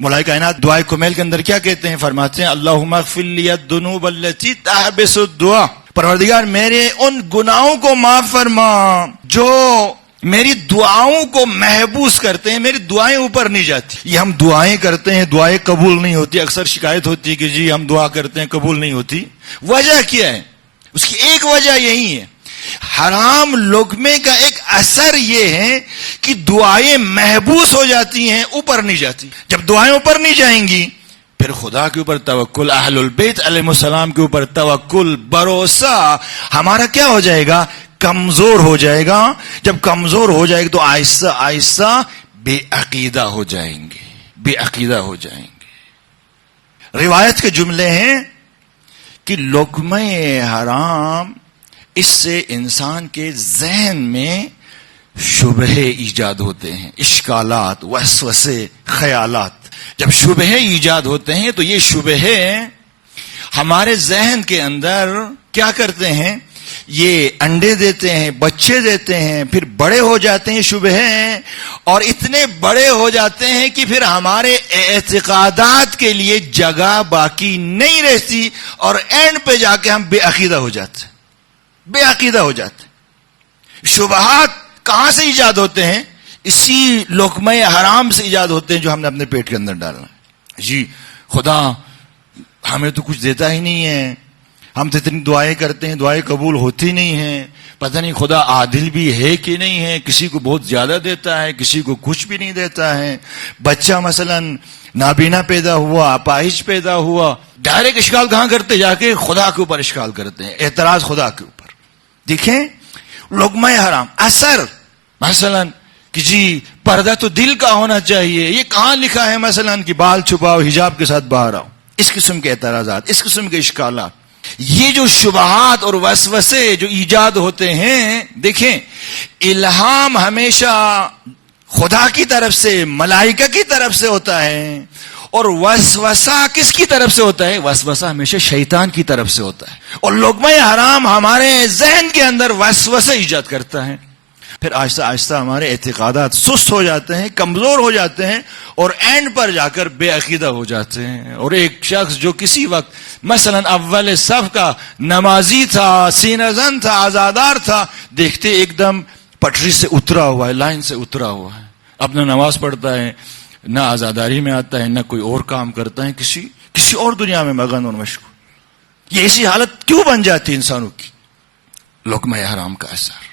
مولا کائنات دعائے کمیل کے اندر کیا کہتے ہیں؟ فرماتے ہیں اللہم اغفر لی الذنوب التی تحبس الدعاء، پروردگار میرے ان گناہوں کو معاف فرما جو میری دعاؤں کو محبوس کرتے ہیں، میری دعائیں اوپر نہیں جاتی۔ یہ ہم دعائیں کرتے ہیں، دعائیں قبول نہیں ہوتی، اکثر شکایت ہوتی ہے کہ جی ہم دعا کرتے ہیں قبول نہیں ہوتی۔ وجہ کیا ہے؟ اس کی ایک وجہ یہی ہے، حرام لقمے کا ایک اثر یہ ہے کہ دعائیں محبوس ہو جاتی ہیں، اوپر نہیں جاتی۔ جب دعائیں اوپر نہیں جائیں گی پھر خدا کے اوپر توکل، اہل البیت علیہ السلام کے اوپر توکل، بھروسہ ہمارا کیا ہو جائے گا؟ کمزور ہو جائے گا۔ جب کمزور ہو جائے گا تو آہستہ آہستہ بے عقیدہ ہو جائیں گے، بے عقیدہ ہو جائیں گے۔ روایت کے جملے ہیں کہ لقمہ حرام اس سے انسان کے ذہن میں شبہ ایجاد ہوتے ہیں، اشکالات، وسوسے، خیالات۔ جب شبہ ایجاد ہوتے ہیں تو یہ شبہ ہمارے ذہن کے اندر کیا کرتے ہیں؟ یہ انڈے دیتے ہیں، بچے دیتے ہیں، پھر بڑے ہو جاتے ہیں شبہ، اور اتنے بڑے ہو جاتے ہیں کہ پھر ہمارے اعتقادات کے لیے جگہ باقی نہیں رہتی، اور اینڈ پہ جا کے ہم بے عقیدہ ہو جاتے ہیں، بے عقیدہ ہو جاتے ہیں۔ شبہات کہاں سے ایجاد ہوتے ہیں؟ اسی لقمہ حرام سے ایجاد ہوتے ہیں جو ہم نے اپنے پیٹ کے اندر ڈالنا ہے۔ جی خدا ہمیں تو کچھ دیتا ہی نہیں ہے، ہم تو اتنی دعائیں کرتے ہیں، دعائیں قبول ہوتی نہیں ہیں، پتہ نہیں خدا عادل بھی ہے کہ نہیں ہے، کسی کو بہت زیادہ دیتا ہے، کسی کو کچھ بھی نہیں دیتا ہے۔ بچہ مثلا نابینا پیدا ہوا، اپاہج پیدا ہوا، ڈائریکٹ اشکال کہاں کرتے؟ جا کے خدا کے اوپر اشکال کرتے ہیں، اعتراض خدا کے اوپر۔ دیکھیں لقمہ حرام اثر، مثلا کہ جی پردہ تو دل کا ہونا چاہیے، یہ کہاں لکھا ہے مثلا کہ بال چھپاؤ، حجاب کے ساتھ باہر آؤ؟ اس قسم کے اعتراضات، اس قسم کے اشکالات، یہ جو شبہات اور وسوسے جو ایجاد ہوتے ہیں، دیکھیں الہام ہمیشہ خدا کی طرف سے، ملائکہ کی طرف سے ہوتا ہے، اور وسوسہ کس کی طرف سے ہوتا ہے؟ وسوسہ ہمیشہ شیطان کی طرف سے ہوتا ہے، اور لقمہ حرام ہمارے ذہن کے اندر وسوسہ ایجاد کرتا ہے۔ پھر آہستہ آہستہ ہمارے اعتقادات سست ہو جاتے ہیں، کمزور ہو جاتے ہیں، اور اینڈ پر جا کر بے عقیدہ ہو جاتے ہیں۔ اور ایک شخص جو کسی وقت مثلا اول صف کا نمازی تھا، سینہ زن تھا، عزادار تھا، دیکھتے ایک دم پٹری سے اترا ہوا ہے، لائن سے اترا ہوا ہے، اپنا نماز پڑھتا ہے، نہ عزاداری میں آتا ہے، نہ کوئی اور کام کرتا ہے، کسی اور دنیا میں مگن اور مشغول۔ یہ ایسی حالت کیوں بن جاتی انسانوں کی؟ لقمہ حرام کا اثر۔